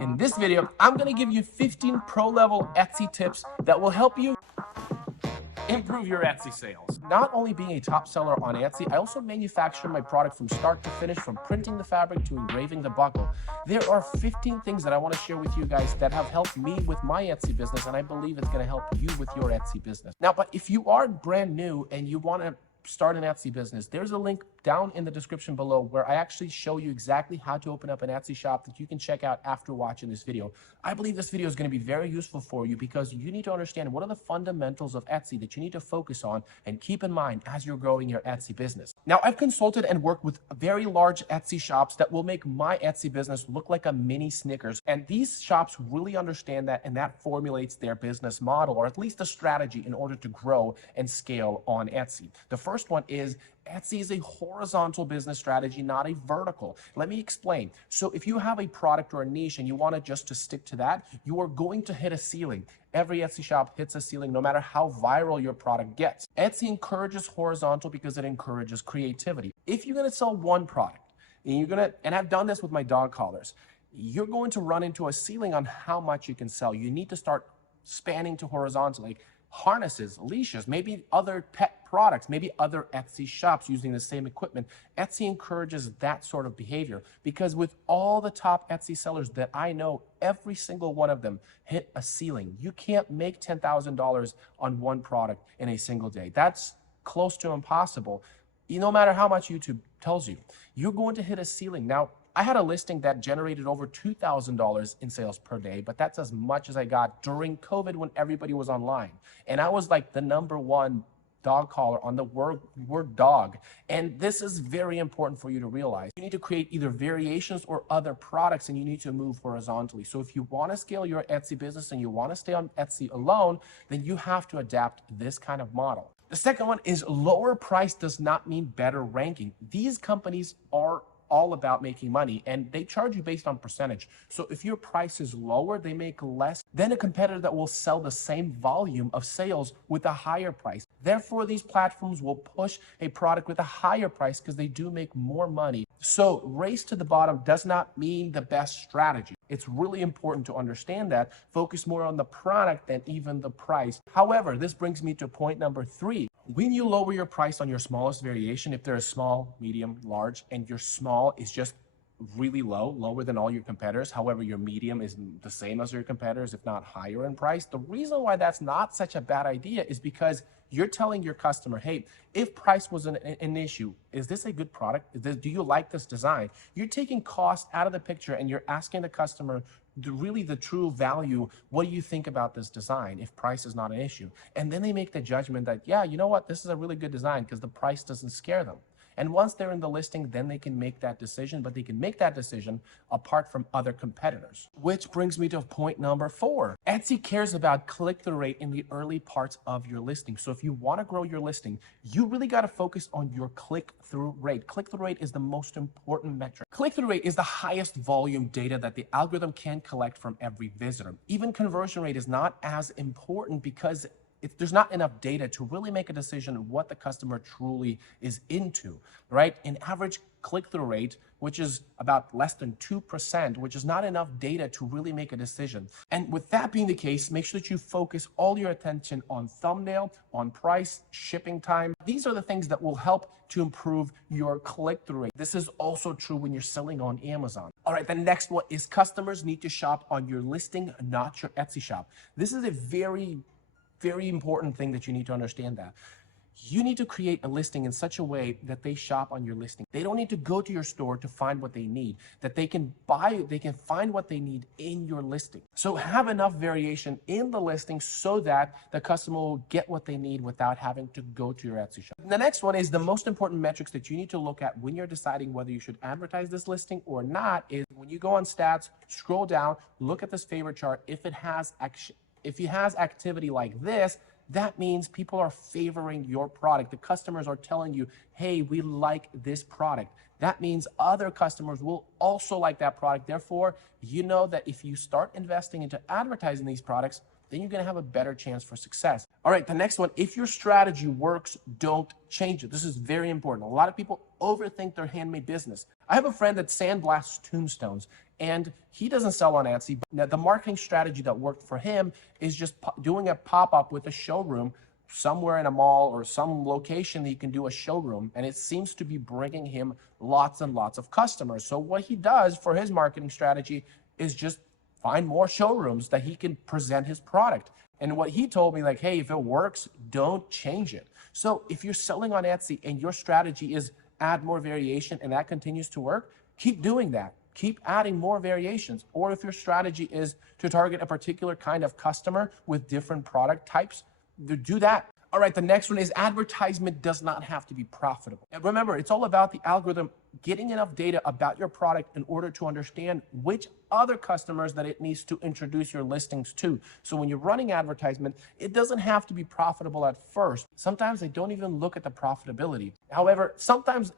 In this video, I'm gonna give you 15 pro-level Etsy tips that will help you improve your Etsy sales. Not only being a top seller on Etsy, I also manufacture my product from start to finish, from printing the fabric to engraving the buckle. There are 15 things that I want to share with you guys that have helped me with my Etsy business, and I believe it's going to help you with your Etsy business. Now, but if you are brand new and you want to start an Etsy business, there's a link down in the description below where I actually show you exactly how to open up an Etsy shop that you can check out after watching this video. I believe this video is going to be very useful for you because you need to understand what are the fundamentals of Etsy that you need to focus on and keep in mind as you're growing your Etsy business. Now, I've consulted and worked with very large Etsy shops that will make my Etsy business look like a mini Snickers. And these shops really understand that, and that formulates their business model, or at least a strategy in order to grow and scale on Etsy. The first one is Etsy is a horizontal business strategy, not a vertical. Let me explain. So if you have a product or a niche and you want it just to stick to that, you are going to hit a ceiling. Every Etsy shop hits a ceiling no matter how viral your product gets. Etsy encourages horizontal because it encourages creativity. If you're going to sell one product, and I've done this with my dog collars, you're going to run into a ceiling on how much you can sell. You need to start spanning to horizontal, like harnesses, leashes, maybe other pet products, maybe other Etsy shops using the same equipment. Etsy encourages that sort of behavior because with all the top Etsy sellers that I know, every single one of them hit a ceiling. You can't make $10,000 on one product in a single day. That's close to impossible. No matter how much YouTube tells you, you're going to hit a ceiling. Now, I had a listing that generated over $2,000 in sales per day, but that's as much as I got during COVID when everybody was online. And I was like the #1 dog collar on the word dog. And this is very important for you to realize. You need to create either variations or other products, and you need to move horizontally. So if you want to scale your Etsy business and you want to stay on Etsy alone, then you have to adapt this kind of model. The second one is lower price does not mean better ranking. These companies are all about making money, and they charge you based on percentage. So if your price is lower, they make less than a competitor that will sell the same volume of sales with a higher price. Therefore, these platforms will push a product with a higher price because they do make more money. So race to the bottom does not mean the best strategy. It's really important to understand that. Focus more on the product than even the price. However, this brings me to point number 3. When you lower your price on your smallest variation, if there is small, medium, large, and your small is just really low, lower than all your competitors, however, your medium is the same as your competitors, if not higher in price, the reason why that's not such a bad idea is because you're telling your customer, hey, if price was an issue, is this a good product? Do you like this design? You're taking cost out of the picture and you're asking the customer the true value. What do you think about this design if price is not an issue? And then they make the judgment that, yeah, you know what, this is a really good design because the price doesn't scare them. And once they're in the listing, then they can make that decision, but they can make that decision apart from other competitors. Which brings me to point number 4. Etsy cares about click-through rate in the early parts of your listing. So if you want to grow your listing, you really got to focus on your click-through rate. Click-through rate is the most important metric. Click-through rate is the highest volume data that the algorithm can collect from every visitor. Even conversion rate is not as important because there's not enough data to really make a decision on what the customer truly is into, right? An average click-through rate, which is about less than 2%, which is not enough data to really make a decision. And with that being the case, make sure that you focus all your attention on thumbnail, on price, shipping time. These are the things that will help to improve your click-through rate. This is also true when you're selling on Amazon. All right, the next one is customers need to shop on your listing, not your Etsy shop. This is a very important thing that you need to understand that. You need to create a listing in such a way that they shop on your listing. They don't need to go to your store to find what they need, that they can find what they need in your listing. So have enough variation in the listing so that the customer will get what they need without having to go to your Etsy shop. The next one is the most important metrics that you need to look at when you're deciding whether you should advertise this listing or not is when you go on stats, scroll down, look at this favorite chart. If it has activity like this, that means people are favoring your product. The customers are telling you, hey, we like this product. That means other customers will also like that product. Therefore, you know that if you start investing into advertising these products, then you're going to have a better chance for success. All right, the next one, if your strategy works, don't change it. This is very important. A lot of people overthink their handmade business. I have a friend that sandblasts tombstones, and he doesn't sell on Etsy. Now, the marketing strategy that worked for him is just doing a pop-up with a showroom somewhere in a mall or some location that you can do a showroom, and it seems to be bringing him lots and lots of customers. So what he does for his marketing strategy is just find more showrooms that he can present his product. And what he told me, like, hey, if it works, don't change it. So if you're selling on Etsy and your strategy is add more variation and that continues to work, keep doing that. Keep adding more variations. Or if your strategy is to target a particular kind of customer with different product types, do that. All right, the next one is advertisement does not have to be profitable. And remember, it's all about the algorithm getting enough data about your product in order to understand which other customers that it needs to introduce your listings to. So when you're running advertisement, it doesn't have to be profitable at first. Sometimes they don't even look at the profitability. However, sometimes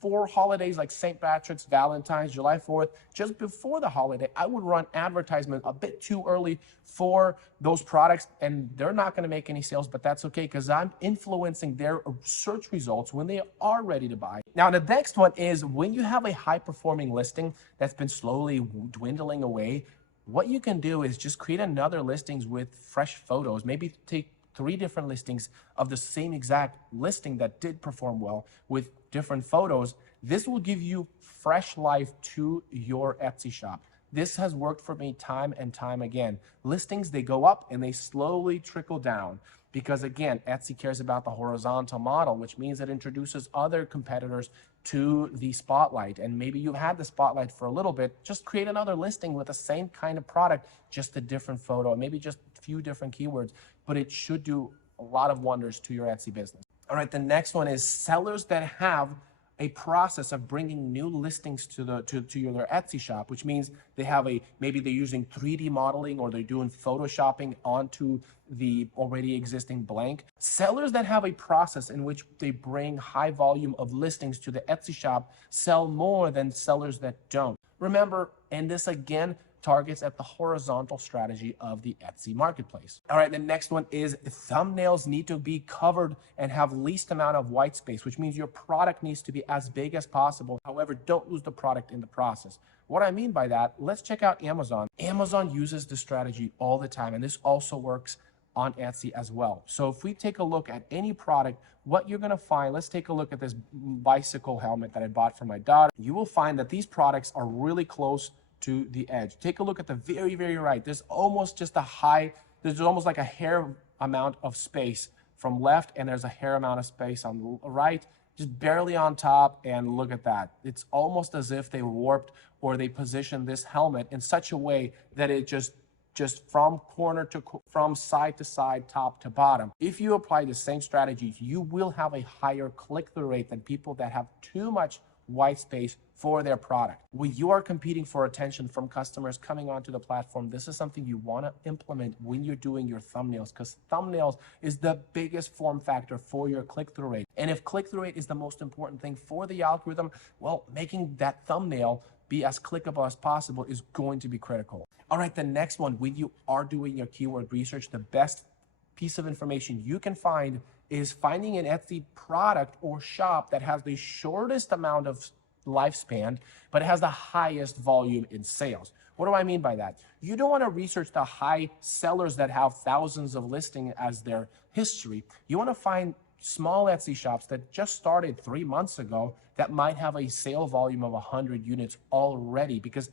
for holidays like St. Patrick's, Valentine's, July 4th, just before the holiday, I would run advertisement a bit too early for those products, and they're not going to make any sales, but that's okay because I'm influencing their search results when they are ready to buy. Now, the next one is when you have a high-performing listing that's been slowly dwindling away, what you can do is just create another listings with fresh photos. Maybe take 3 different listings of the same exact listing that did perform well with different photos. This will give you fresh life to your Etsy shop. This has worked for me time and time again. Listings, they go up and they slowly trickle down because, again, Etsy cares about the horizontal model, which means it introduces other competitors to the spotlight. And maybe you've had the spotlight for a little bit, just create another listing with the same kind of product, just a different photo, maybe just a few different keywords, but it should do a lot of wonders to your Etsy business. All right, the next one is sellers that have a process of bringing new listings to their Etsy shop, which means they have maybe they're using 3D modeling or they're doing photoshopping onto the already existing blank. Sellers that have a process in which they bring high volume of listings to the Etsy shop sell more than sellers that don't. Remember, and this again targets at the horizontal strategy of the Etsy marketplace. All right, the next one is thumbnails need to be covered and have least amount of white space, which means your product needs to be as big as possible. However, don't lose the product in the process. What I mean by that, let's check out Amazon. Amazon uses this strategy all the time, and this also works on Etsy as well. So if we take a look at any product, what you're gonna find, let's take a look at this bicycle helmet that I bought for my daughter. You will find that these products are really close to the edge. Take a look at the very, very right. There's almost just there's almost like a hair amount of space from left, and there's a hair amount of space on the right, just barely on top, and look at that. It's almost as if they warped or they positioned this helmet in such a way that it just from from side to side, top to bottom. If you apply the same strategies, you will have a higher click-through rate than people that have too much white space for their product. When you are competing for attention from customers coming onto the platform, this is something you want to implement when you're doing your thumbnails, because thumbnails is the biggest form factor for your click-through rate. And if click-through rate is the most important thing for the algorithm, well, making that thumbnail be as clickable as possible is going to be critical. All right, the next one, when you are doing your keyword research, the best piece of information you can find is finding an Etsy product or shop that has the shortest amount of lifespan, but it has the highest volume in sales. What do I mean by that? You don't want to research the high sellers that have thousands of listings as their history. You want to find small Etsy shops that just started 3 months ago that might have a sale volume of 100 units already, because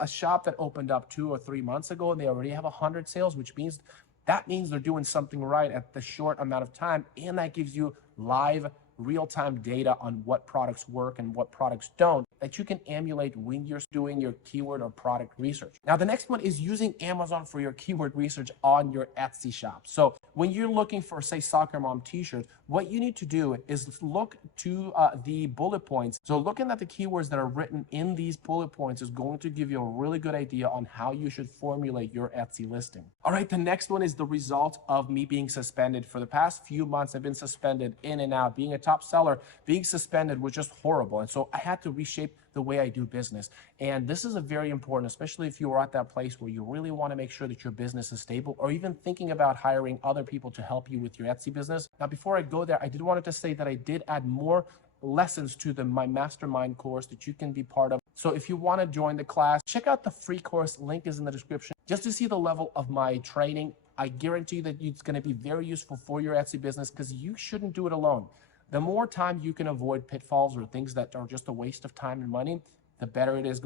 a shop that opened up 2 or 3 months ago and they already have 100 sales, which means they're doing something right at the short amount of time, and that gives you live real-time data on what products work and what products don't that you can emulate when you're doing your keyword or product research. Now, the next one is using Amazon for your keyword research on your Etsy shop. So when you're looking for, say, soccer mom t-shirts, what you need to do is look to the bullet points. So looking at the keywords that are written in these bullet points is going to give you a really good idea on how you should formulate your Etsy listing. All right, the next one is the result of me being suspended. For the past few months, I've been suspended in and out. Being a top seller, being suspended was just horrible. And so I had to reshape the way I do business. And this is a very important, especially if you are at that place where you really want to make sure that your business is stable, or even thinking about hiring other people to help you with your Etsy business. Now, before I go there, I did want to say that I did add more lessons to my mastermind course that you can be part of So if you want to join the class, check out the free course. Link is in the description. Just to see the level of my training, I guarantee that it's going to be very useful for your Etsy business because you shouldn't do it alone. The more time you can avoid pitfalls or things that are just a waste of time and money, the better it's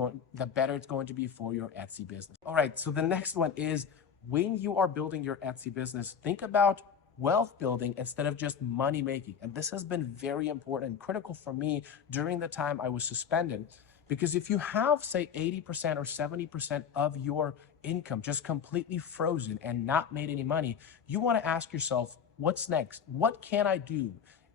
going to be for your Etsy business. All right, so the next one is when you are building your Etsy business, think about wealth building instead of just money making. And this has been very important and critical for me during the time I was suspended. Because if you have, say, 80% or 70% of your income just completely frozen and not made any money, you want to ask yourself, what's next? What can I do?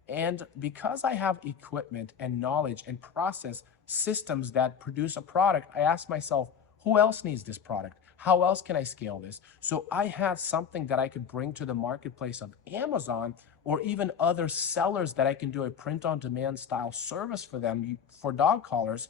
And because I have equipment and knowledge and process systems that produce a product, I ask myself, who else needs this product? How else can I scale this? So I had something that I could bring to the marketplace of Amazon or even other sellers that I can do a print-on-demand style service for them for dog collars.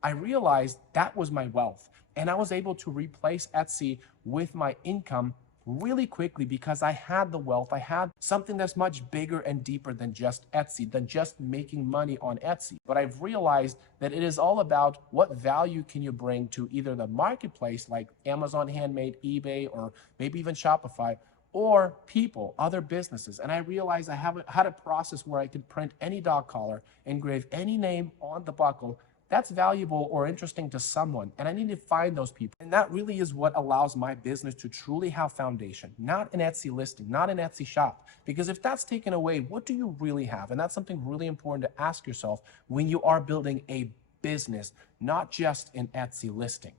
I realized that was my wealth. And I was able to replace Etsy with my income really quickly because I had the wealth. I had something that's much bigger and deeper than just Etsy, than just making money on Etsy. But I've realized that it is all about what value can you bring to either the marketplace like Amazon Handmade, eBay, or maybe even Shopify, or people, other businesses. And I realized I had a process where I could print any dog collar, engrave any name on the buckle that's valuable or interesting to someone. And I need to find those people. And that really is what allows my business to truly have foundation, not an Etsy listing, not an Etsy shop. Because if that's taken away, what do you really have? And that's something really important to ask yourself when you are building a business, not just an Etsy listing.